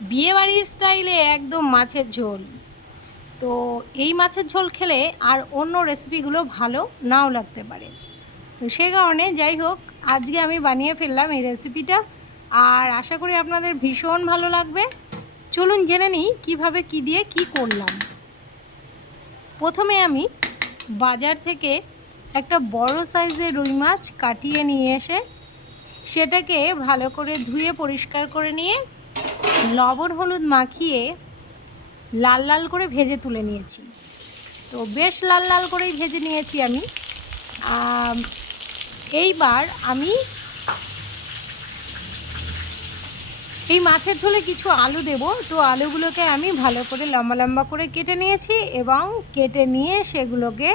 বিয়েবাড়ির স্টাইলে একদম মাছের ঝোল। তো এই মাছের ঝোল খেলে আর অন্য রেসিপিগুলো ভালো নাও লাগতে পারে। তো সে কারণে যাই হোক, আজকে আমি বানিয়ে ফেললাম এই রেসিপিটা আর আশা করি আপনাদের ভীষণ ভালো লাগবে। চলুন জেনে নিই কীভাবে কী দিয়ে কি করলাম। প্রথমে আমি বাজার থেকে একটা বড় সাইজের রুই মাছ কাটিয়ে নিয়ে এসে সেটাকে ভালো করে ধুয়ে পরিষ্কার করে নিয়ে লবণ হলুদ মাখিয়ে লাল লাল করে ভেজে তুলে নিয়েছি। তো বেশ লাল লাল করেই ভেজে নিয়েছি আমি। এইবার আমি এই মাছের ঝোলে কিছু আলু দেব। তো আলুগুলোকে আমি ভালো করে লম্বা লম্বা করে কেটে নিয়েছি এবং কেটে নিয়ে সেগুলোকে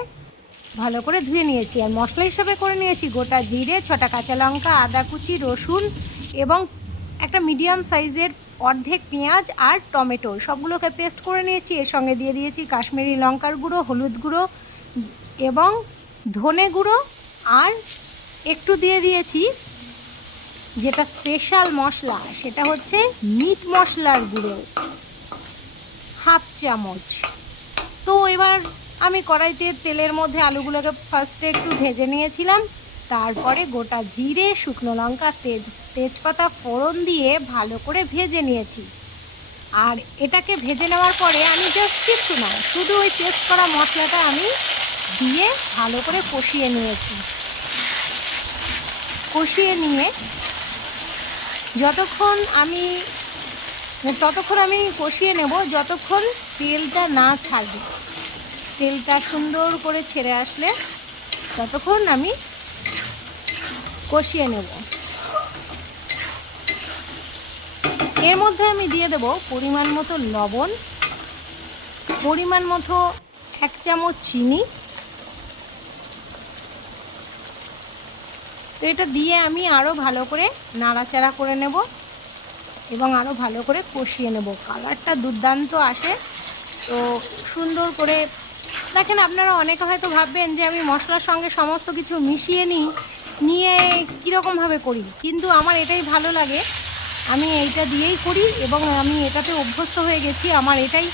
ভালো করে ধুয়ে নিয়েছি। আর মশলা হিসাবে করে নিয়েছি গোটা জিরে, ছটা কাঁচা লঙ্কা, আদা কুচি, রসুন এবং একটা মিডিয়াম সাইজের অর্ধেক পেঁয়াজ আর টমেটো। সবগুলোকে পেস্ট করে নিয়েছি, এর সঙ্গে দিয়ে দিয়েছি কাশ্মীরি লঙ্কার গুঁড়ো, হলুদ গুঁড়ো এবং ধনে গুঁড়ো। আর একটু দিয়ে দিয়েছি যেটা স্পেশাল মশলা, সেটা হচ্ছে মিট মশলার গুঁড়ো, হাফ চামচ। তো এবার আমি কড়াইতে তেলের মধ্যে আলুগুলোকে ফার্স্টে একটু ভেজে নিয়েছিলাম। তারপরে গোটা জিরে, শুকনো লঙ্কা, তেজ, তেজপাতা ফোড়ন দিয়ে ভালো করে ভেজে নিয়েছি। আর এটাকে ভেজে নেওয়ার পরে আমি জাস্ট কিচ্ছু না, শুধু ওই পেস্ট করা মশলাটা আমি দিয়ে ভালো করে কষিয়ে নিয়েছি। কষিয়ে নিয়ে যতক্ষণ আমি, ততক্ষণ আমি কষিয়ে নেব, যতক্ষণ তেলটা না ছাড়বে। তেলটা সুন্দর করে ছেড়ে আসলে ততক্ষণ আমি কষিয়ে নেব। এর মধ্যে আমি দিয়ে দেব পরিমাণ মতো লবণ, পরিমাণ মতো এক চামচ চিনি। তো এটা দিয়ে আমি আরও ভালো করে নাড়াচাড়া করে নেব এবং আরও ভালো করে কষিয়ে নেব। কালারটা দুর্দান্ত আসে, তো সুন্দর করে দেখেন, আপনারা অনেকে হয়তো ভাববেন যে আমি মশলার সঙ্গে সমস্ত কিছু মিশিয়ে নিই, নিয়ে কীরকমভাবে করি। কিন্তু আমার এটাই ভালো লাগে। আমি এইটা দিয়েই করি এবং আমি এটাতে অভ্যস্ত হয়ে গেছি। আমার এটাই,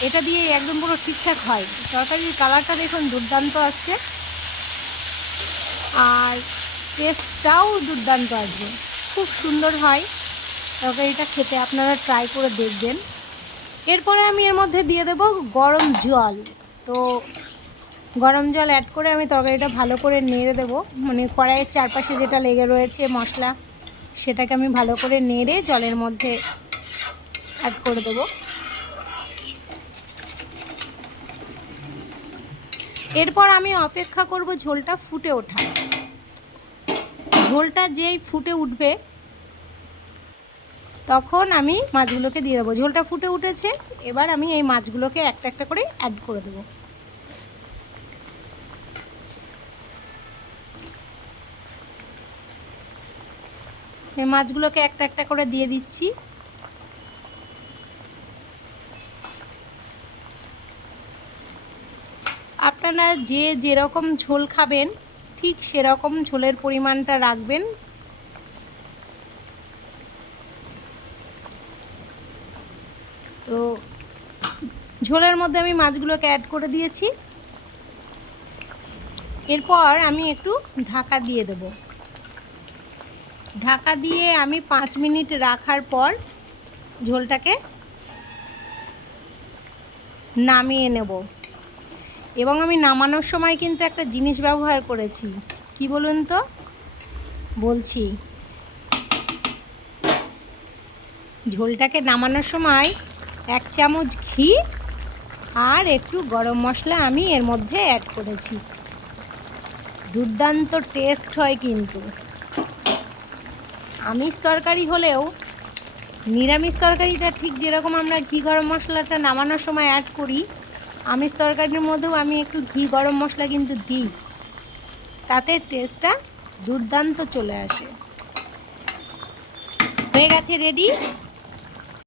এটা দিয়ে একদম পুরো ঠিকঠাক হয়। তরকারির কালারটা দেখুন, দুর্দান্ত আসছে। আর টেস্টটাও দুর্দান্ত আসবে। খুব সুন্দর হয় তরকারিটা খেতে। আপনারা ট্রাই করে দেখবেন। এরপরে আমি এর মধ্যে দিয়ে দেব গরম জল। তো গরম জল অ্যাড করে আমি তরকারিটা ভালো করে নেড়ে দেবো। মানে কড়াইয়ের চারপাশে যেটা লেগে রয়েছে মশলা, সেটাকে আমি ভালো করে নেড়ে জলের মধ্যে অ্যাড করে দেবো। এরপর আমি অপেক্ষা করব ঝোলটা ফুটে ওঠা ঝোলটা যেই ফুটে উঠবে তখন আমি মাছগুলোকে দিয়ে দেবো। ঝোলটা ফুটে উঠেছে, এবার আমি এই মাছগুলোকে একটা একটা করে অ্যাড করে দেবো। এই মাছগুলোকে একটা একটা করে দিয়ে দিচ্ছি। আপনারা যে যেরকম ঝোল খাবেন, ঠিক সেরকম ঝোলের পরিমাণটা রাখবেন। তো ঝোলের মধ্যে আমি মাছগুলোকে অ্যাড করে দিয়েছি। এরপর আমি একটু ঢাকা দিয়ে দেব। ঢাকা দিয়ে আমি পাঁচ মিনিট রাখার পর ঝোলটাকে নামিয়ে নেব। এবং আমি নামানোর সময় কিন্তু একটা জিনিস ব্যবহার করেছি। কি বলুন তো? বলছি। ঝোলটাকে নামানোর সময় এক চামচ ঘি আর একটু গরম মশলা আমি এর মধ্যে অ্যাড করেছি। দুর্দান্ত টেস্ট হয় কিন্তু। আমিষ তরকারি হলেও, নিরামিষ তরকারিটা ঠিক যেরকম আমরা ঘি গরম মশলাটা নামানোর সময় অ্যাড করি, আমিষ তরকারির মধ্যেও আমি একটু ঘি গরম মশলা কিন্তু দিই। তাতে টেস্টটা দুর্দান্ত চলে আসে। হয়ে গেছে রেডি